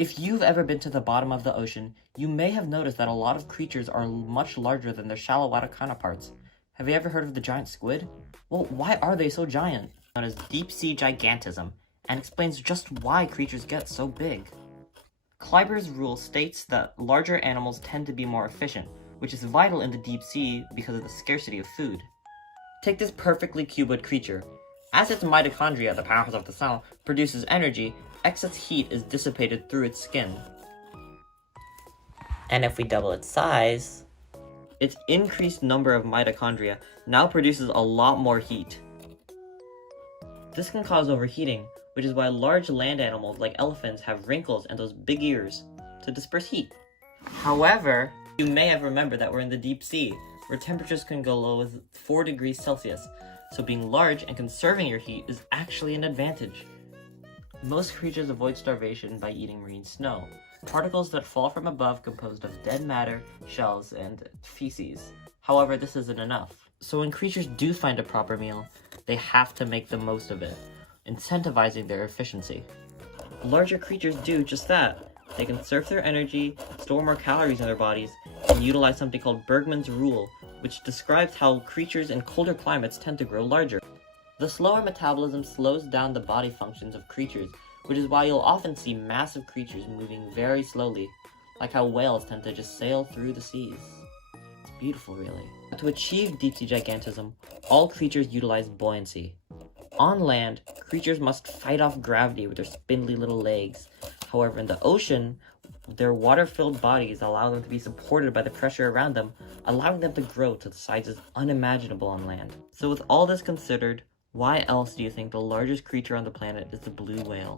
If you've ever been to the bottom of the ocean, you may have noticed that a lot of creatures are much larger than their shallow water counterparts. Have you ever heard of the giant squid? Well, why are they so giant? Known as Deep Sea Gigantism, and explains just why creatures get so big. Kleiber's rule states that larger animals tend to be more efficient, which is vital in the deep sea because of the scarcity of food. Take this perfectly cuboid creature. As its mitochondria, the powers of the cell, produces energy, excess heat is dissipated through its skin. And if we double its size, its increased number of mitochondria now produces a lot more heat. This can cause overheating, which is why large land animals like elephants have wrinkles and those big ears to disperse heat. However, you may have remembered that we're in the deep sea, where temperatures can go low as 4 degrees Celsius, so being large and conserving your heat is actually an advantage. Most creatures avoid starvation by eating marine snow, particles that fall from above composed of dead matter, shells, and feces. However, this isn't enough. So when creatures do find a proper meal, they have to make the most of it, incentivizing their efficiency. Larger creatures do just that. They conserve their energy, store more calories in their bodies, and utilize something called Bergmann's rule, which describes how creatures in colder climates tend to grow larger. The slower metabolism slows down the body functions of creatures, which is why you'll often see massive creatures moving very slowly, like how whales tend to just sail through the seas. It's beautiful, really. To achieve deep sea gigantism, all creatures utilize buoyancy. On land, creatures must fight off gravity with their spindly little legs. However, in the ocean, their water-filled bodies allow them to be supported by the pressure around them, allowing them to grow to the sizes unimaginable on land. So with all this considered, why else do you think the largest creature on the planet is the blue whale?